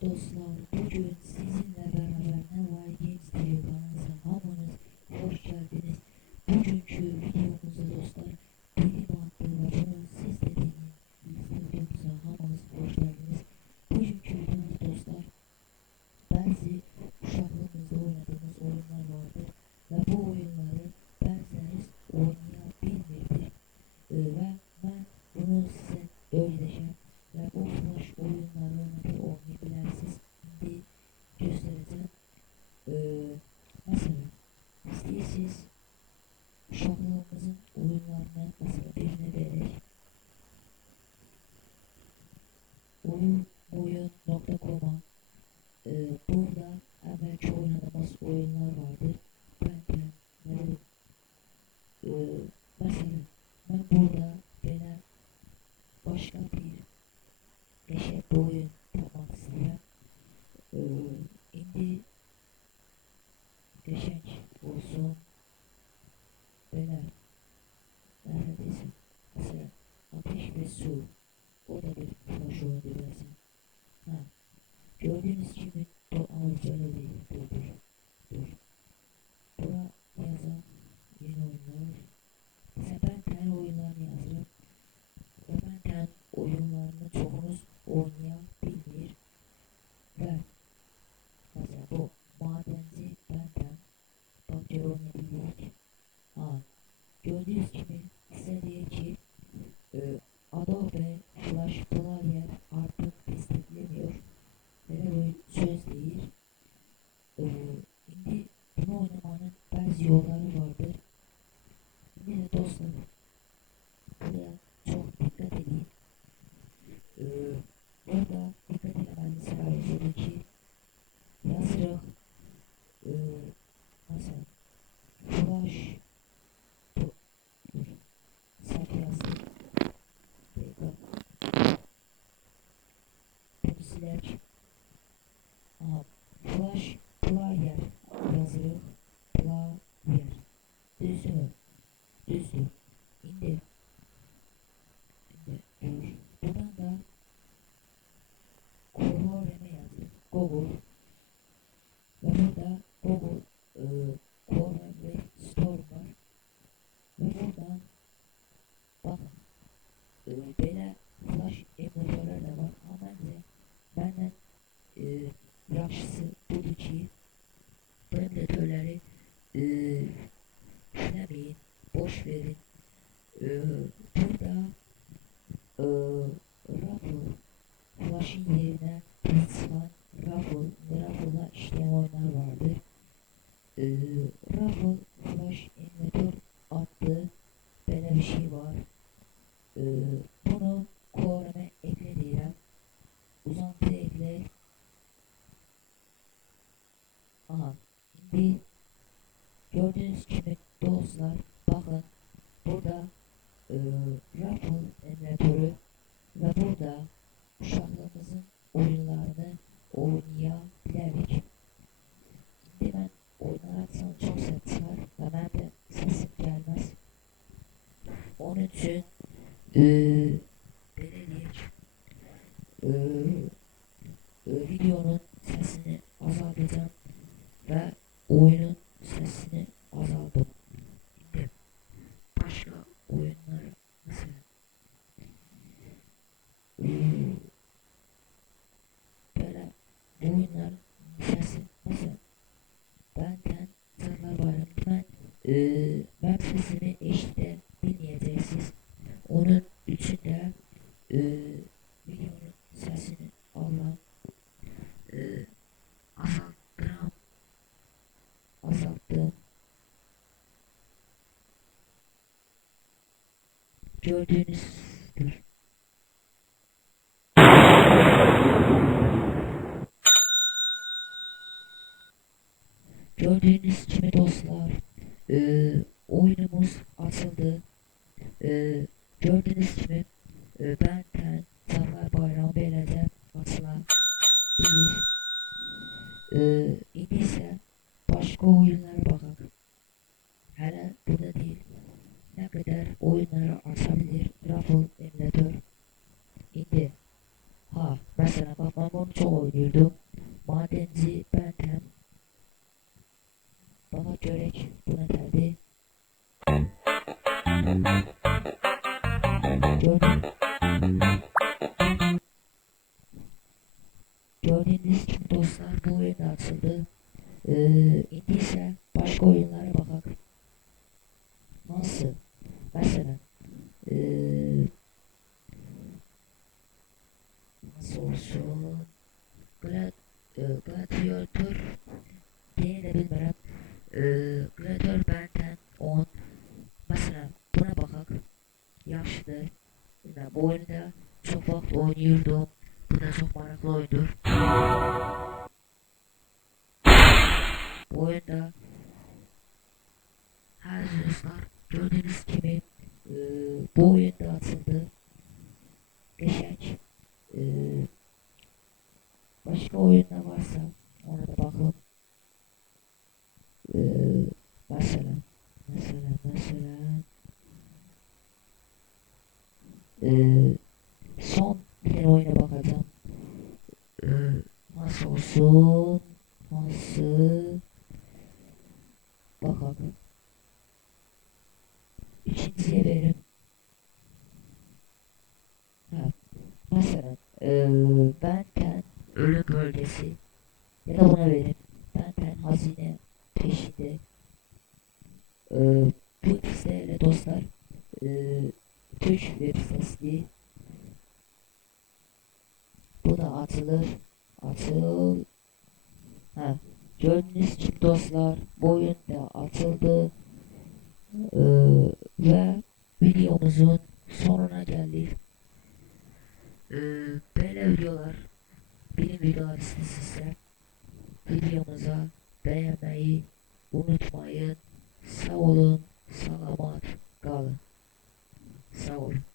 dostlar, bugün sizinle beraber Nevai Games TV kanalımıza hamınız hoş geldiniz. Bugünkü videomuzda dostlar bilim hakkı ve bunu siz dediğiniz videomuza hamınız hoş geldiniz. Bugünkü videomuzda dostlar bazı uşaklığımızda oynadığımız oyunlar vardır ve bu oyunları bazılarınız oynayabilmirdir. Ve ben bunu size öğreteceğim ve o flash oyunları oynayabilirsiniz. Şimdi göstereceğim. Mesela isterseniz uşaklığımızın oyunlarına mesela birine vererek oyun.com'a burada evvelki oynadığımız oyunlar vardır. Mesela ben burada bana başka bir geçek bir oyun yapmak istedim. Indi geçek olsun böyle neredeyse mesela ateş ve su, o da bir flash oyunu bilirsin. Gördüğünüz gibi şöyle değil, dur. Bura yazan yeni oyunlar. Mesela ben kendi oyunlarını yazırım ve ben kendi oyunlarını çoğunuz oynayabilir ve mesela bu madenci benden PUBG oynayabilir. Gördüğünüz gibi size diyor ki Adobe Flash Player artık desteklemiyor. Böyle bir söz değil. Şimdi bunu oynamanın bazı yolları vardır. Şimdi de dostlar buraya çok dikkat edin. Burada dikkat etmeniz lazım ki yazırıq mesela flash səhv yazdım. Bunu silək. Flash player yazırıq. Player. Düzdür. İndi buradan da Chrome yazdık. Google ve burada Google Chrome ve Store var ve buradan bakın böyle flash emülatörler de var ama benden yaxşısı budur ki bu emülatörleri düşünemeyin, boş verin. Burada Raffle Flash'ın yerine Prince'la Raffle'la işleyen oyunlar vardır. Raffle Flash emülatör adlı böyle bir şey var. Bunu Chrome'e ekle deyirəm. Uzantı ekle. Şimdi gördüğünüz gibi dostlar bakın burada Raffle emülatörü ve burada uşaklığımızın oyunlarını oynayabilirik. Şimdi ben oyunlar açsam çok ses çıkar ve benim de sesim gelmez. Onun için belə deyək, videonun sesini azaldacağım ve oyunun sesini azaldım. Şimdi başka oyunlar mesela böyle oyunlar sesi mesela benden Zafer Bayramı'ndan web sesini eşitebilmeyeceksiniz. Onun için de videonun sesini azalttım. Gördüğünüzdür. Gördüğünüz gibi dostlar oyunumuz açıldı. Gördüğünüz gibi benden Zafer Bayramı beləcə açılabilir. İndi isə başqa oyunlara baxaq. Hələ burada deyil. Nə qədər oyunları açabilir Raffle emülatör. İndi mən Mesela bak ben bunu çok oynuyordum. Madenci Benten. Bana görek bu ne derdi? Gördüm. Gördüğünüz gibi dostlar bu oyun açıldı. İndiyse başka oyunlara bakalım. Nasıl? Mesela ee, nasıl olsun? Gladiator diye de bilmirəm. Gladiator Benten 10. Mesela buna bakalım. Yaxşıdır. Bilmem, bu oyunda çok vaxt oynayırdım. Bu da çok maraqlı oyundur. Bu oyunda her dostlar gördüğünüz gibi bu oyunda açıldı. Geçək. E, başka oyunda varsa ona da bakın. E, mesela e, son bir tane oyuna bakacağım. E, nasıl olsun? Nasıl? Bakalım. İkinciye verim. Ha, mesela Benten ölüm bölgesi ya da buna verin. Benten hazine peşinde. Bu ikisiyle dostlar Türk web sitesi. Bu da atılır. Atıl. Ha, gördüğünüz gibi dostlar bu oyun da atıldı. Ve videomuzun sonuna geldik. Böyle videolar, benim videolar sizler videomuza beğenmeyi unutmayın. Sağ olun, selamat kalın. Sağ olun.